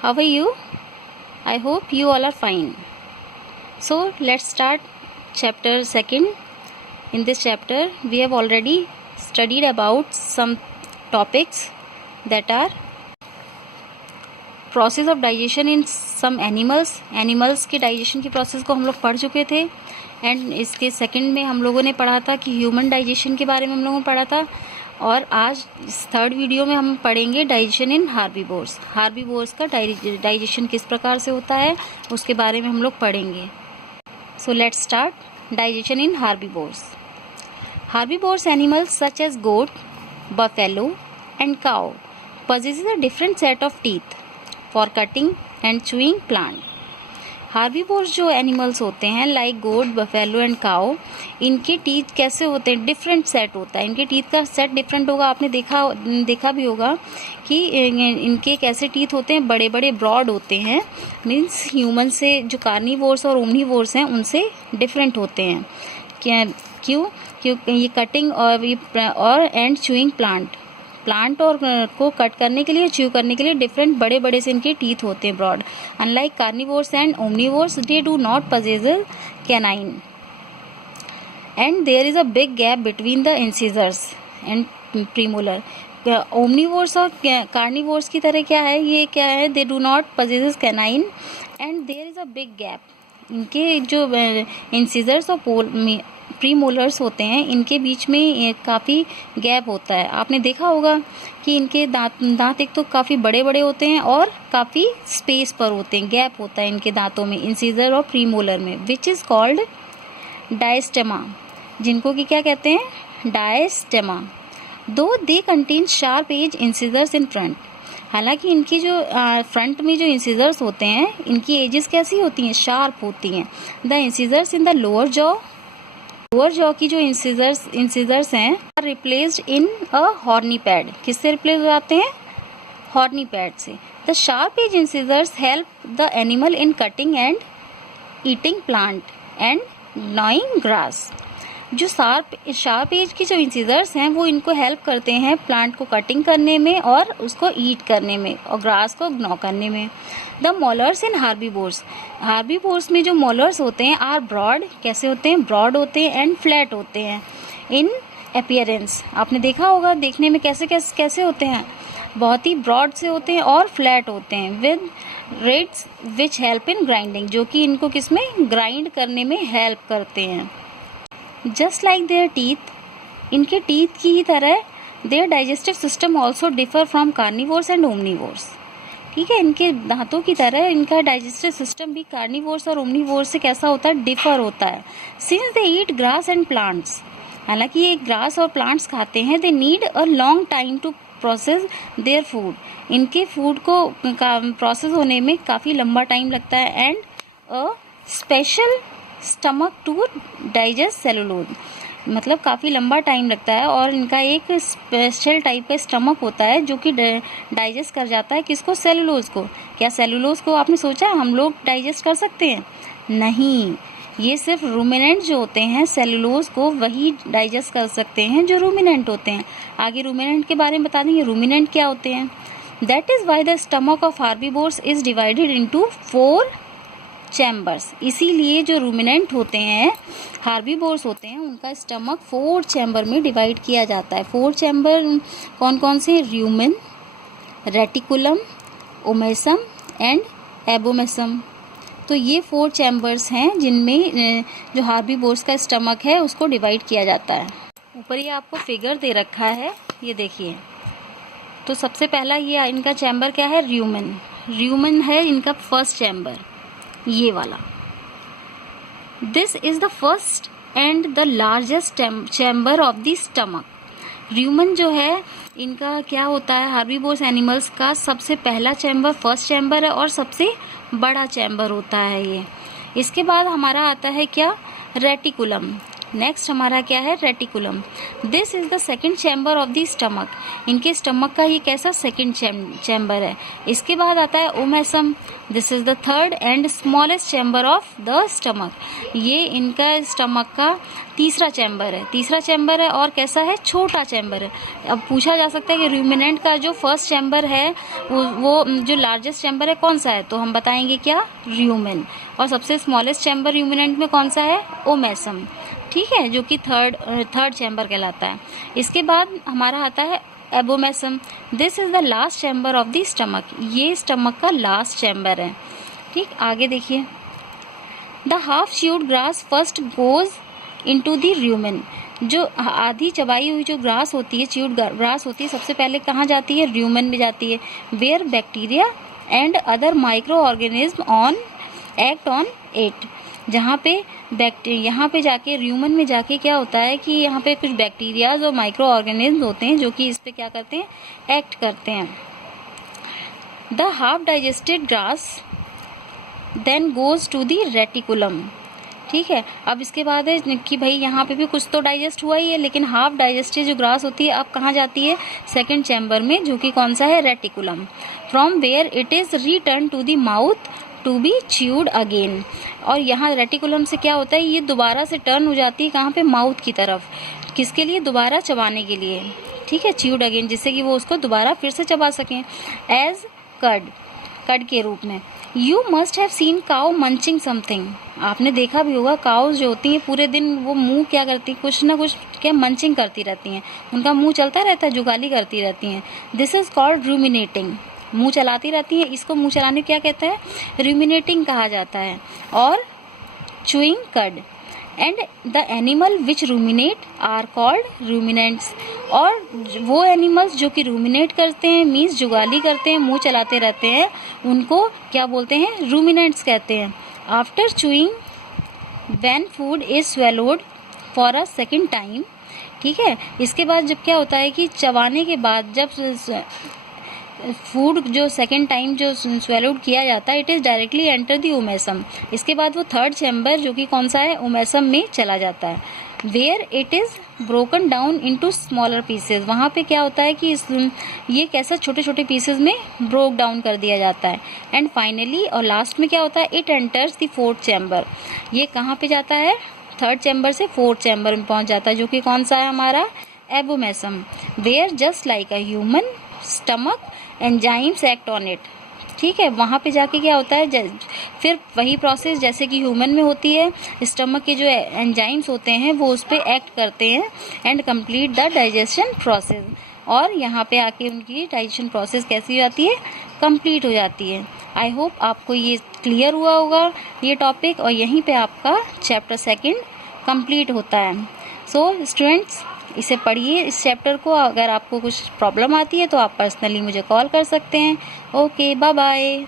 How are you? I hope you all are fine. So let's start chapter 2. In this chapter we have already studied about some topics that are process of digestion in some animals के digestion की process को हम लोग पढ़ चुके थे. And इसके second में हम लोगों ने पढ़ा था कि ह्यूमन डाइजेशन के बारे में हम लोगों ने पढ़ा था. और आज इस थर्ड वीडियो में हम पढ़ेंगे डाइजेशन इन हार्बीवोर्स. हार्बीवोर्स का डाइजेशन किस प्रकार से होता है उसके बारे में हम लोग पढ़ेंगे. So let's start digestion in herbivores. Herbivores animals such as goat, buffalo and cow possesses a different set of teeth for cutting and chewing plant. Herbivores जो एनिमल्स होते हैं like goat, buffalo and cow, इनके teeth कैसे होते हैं? Different set होता है. इनके टीथ का सेट डिफरेंट होगा. आपने देखा भी होगा कि इनके कैसे टीथ होते हैं. बड़े बड़े ब्रॉड होते हैं. मीन्स ह्यूमन से जो कार्निवोर्स और ओमनीवोर्स हैं उनसे डिफरेंट होते हैं. क्यों? ये कटिंग और एंड च्यूइंग प्लांट और को कट करने के लिए, च्यू करने के लिए डिफरेंट बड़े बड़े से इनके टीथ होते हैं broad. Unlike carnivores and omnivores they do not possess canine and there is a big gap between the incisors and premolar. Omnivores और कार्निवोर्स की तरह क्या है, ये क्या है, दे do not possess canine and there is a big gap. इनके जो इंसिजर्स और प्रीमोलर्स होते हैं इनके बीच में काफ़ी गैप होता है. आपने देखा होगा कि इनके दांत एक तो काफ़ी बड़े बड़े होते हैं और काफ़ी स्पेस पर होते हैं. गैप होता है इनके दांतों में, इंसिजर और प्रीमोलर में, विच इज़ कॉल्ड डायस्टेमा, जिनको कि क्या कहते हैं, diastema. Though they contain sharp edge incisors in front. हालांकि इनकी जो फ्रंट में जो इंसिजर्स होते हैं इनकी एजेस कैसी होती हैं, शार्प होती हैं. The incisors in the lower jaw की जो इंसिजर्स हैं are replaced in a horny pad. किससे रिप्लेस हो जाते हैं? हॉर्नी पैड से. The sharp edge incisors help the animal in cutting and eating plant and gnawing grass. जो sharp edge की जो इंसिजर्स हैं वो इनको हेल्प करते हैं प्लांट को कटिंग करने में और उसको ईट करने में और ग्रास को ग्नॉ करने में. द मोलर्स इन हार्बीवोर्स में जो मोलर्स होते हैं आर ब्रॉड. कैसे होते हैं? ब्रॉड होते हैं एंड फ्लैट होते हैं. इन अपीयरेंस आपने देखा होगा, देखने में कैसे होते हैं, बहुत ही ब्रॉड से होते हैं और फ्लैट होते हैं. With ridges which help in grinding, जो कि इनको किसमें, ग्राइंड करने में हेल्प करते हैं. जस्ट लाइक देयर टीथ, इनके टीथ की ही तरह their digestive system also differ from carnivores and omnivores. ठीक है, इनके दांतों की तरह इनका डाइजेस्टिव सिस्टम भी कार्निवोर्स और ओमनीवोर्स से कैसा होता है, डिफर होता है. Since they eat grass and plants, हालांकि ये ग्रास और प्लांट्स खाते हैं, they need a long time to process their food. इनके फूड को प्रोसेस होने में काफ़ी लंबा टाइम लगता है. And a special stomach to digest cellulose, मतलब काफ़ी लंबा टाइम लगता है. और इनका एक स्पेशल टाइप का स्टमक होता है जो कि डाइजेस्ट कर जाता है किसको, सेलुलोज को. क्या सेलुलोज को आपने सोचा हम लोग डाइजेस्ट कर सकते हैं? नहीं, ये सिर्फ रूमिनेंट जो होते हैं सेलुलोज को वही डाइजेस्ट कर सकते हैं जो रूमिनेंट होते हैं. आगे रूमिनेंट के बारे में बता देंगे रूमिनेंट क्या होते हैं. That is why the stomach of herbivores is divided into 4 chambers. इसीलिए जो रूमिनेंट होते हैं, हार्बीवोर्स होते हैं, उनका स्टमक 4 चैम्बर में डिवाइड किया जाता है. 4 चैम्बर कौन कौन से? Rumen, reticulum, omasum and abomasum. तो ये 4 चैम्बर्स हैं जिनमें जो हार्बीवोर्स का स्टमक है उसको डिवाइड किया जाता है. ऊपर ये आपको फिगर दे रखा है, ये देखिए. तो सबसे पहला ये इनका चैम्बर क्या है, र्यूमेन है इनका फर्स्ट चैम्बर, ये वाला. This is the first and the largest chamber of the stomach. Rumen जो है इनका क्या होता है, हार्बीवोर्स एनिमल्स का सबसे पहला चैम्बर फर्स्ट चैम्बर है और सबसे बड़ा चैम्बर होता है ये. इसके बाद हमारा आता है क्या, रेटिकुलम. नेक्स्ट हमारा क्या है, reticulum. This is the second chamber of the stomach. इनके स्टमक का ये कैसा सेकंड चैम्बर है। इसके बाद आता है omasum. This is the third and smallest chamber of the stomach. ये इनका स्टमक का तीसरा चैम्बर है, तीसरा चैम्बर है और कैसा है, छोटा चैम्बर है। अब पूछा जा सकता है कि रूमिनेंट का जो फर्स्ट चैम्बर है वो जो लार्जेस्ट चैम्बर है कौन सा है, तो हम बताएंगे क्या, र्यूमेन। और सबसे स्मॉलेस्ट चैम्बर रूमिनेंट में कौन सा है, ओमेसम, ठीक है, जो कि थर्ड चैम्बर कहलाता है। इसके बाद हमारा आता है abomasum. This is the last chamber of the stomach. ये स्टमक का लास्ट चैम्बर है, ठीक। आगे देखिए, the half chewed grass first goes into the rumen. जो आधी चबाई हुई जो ग्रास होती है, च्यूड ग्रास होती है, सबसे पहले कहाँ जाती है, र्यूमेन में जाती है। Where bacteria and other microorganism act on it. जहाँ पे यहाँ पे जाके र्यूमन में जाके क्या होता है कि यहाँ पे कुछ बैक्टीरियाज और माइक्रो ऑर्गेनिज्म होते हैं जो कि इस पे क्या करते हैं, एक्ट करते हैं। The half digested grass then goes to the reticulum, ठीक है। अब इसके बाद है कि भाई यहाँ पे भी कुछ तो डाइजेस्ट हुआ ही है, लेकिन हाफ डाइजेस्टेड जो ग्रास होती है अब कहाँ जाती है, सेकेंड चैम्बर में, जो कि कौन सा है, reticulum. From where it is return to the mouth to be chewed again. और यहाँ रेटिकुलम से क्या होता है, ये दोबारा से टर्न हो जाती है कहाँ पे, माउथ की तरफ। किसके लिए, दोबारा चबाने के लिए, ठीक है, च्यूड अगेन, जिससे कि वो उसको दोबारा फिर से चबा सकें। एज कड के रूप में। You must have seen cow munching something. आपने देखा भी होगा, काउज जो होती हैं पूरे दिन वो मुंह क्या करती, कुछ ना कुछ क्या मंचिंग करती रहती हैं, उनका मुंह चलता रहता है, जुगाली करती रहती हैं। This is called ruminating. मुंह चलाती रहती हैं, इसको मुंह चलाने क्या कहते हैं, रूमिनेटिंग कहा जाता है। और chewing cud and the animal which ruminate are called ruminants. और वो एनिमल्स जो कि रूमिनेट करते हैं, मीन्स जुगाली करते हैं, मुंह चलाते रहते हैं, उनको क्या बोलते हैं, रूमिनेंट्स कहते हैं। After chewing when food is swallowed for a second time, ठीक है। इसके बाद जब क्या होता है कि चबाने के बाद जब फूड जो सेकेंड टाइम जो स्वेलोड किया जाता है, it is directly enter the omasum. इसके बाद वो थर्ड चैम्बर जो कि कौन सा है, ओमेसम में चला जाता है। Where it is broken down into smaller pieces. वहाँ पे क्या होता है कि ये कैसा छोटे छोटे पीसेज में ब्रोक डाउन कर दिया जाता है। एंड फाइनली और लास्ट में क्या होता है, it enters the fourth chamber. ये कहाँ पे जाता है, थर्ड चैम्बर से फोर्थ चैम्बर में पहुँच जाता है, जो कि कौन सा है हमारा, abomasum. Where just like a human stomach enzymes act on it, ठीक है। वहाँ पे जाके क्या होता है, फिर वही प्रोसेस जैसे कि ह्यूमन में होती है, स्टमक के जो एंजाइम्स होते हैं वो उस पर एक्ट करते हैं and complete the digestion process. और यहाँ पे आके उनकी डाइजेशन प्रोसेस कैसी हो जाती है, कंप्लीट हो जाती है। आई होप आपको ये क्लियर हुआ होगा ये टॉपिक, और यहीं पे आपका चैप्टर सेकेंड कंप्लीट होता है। सो स्टूडेंट्स, इसे पढ़िए इस चैप्टर को। अगर आपको कुछ प्रॉब्लम आती है तो आप पर्सनली मुझे कॉल कर सकते हैं। Okay, bye bye.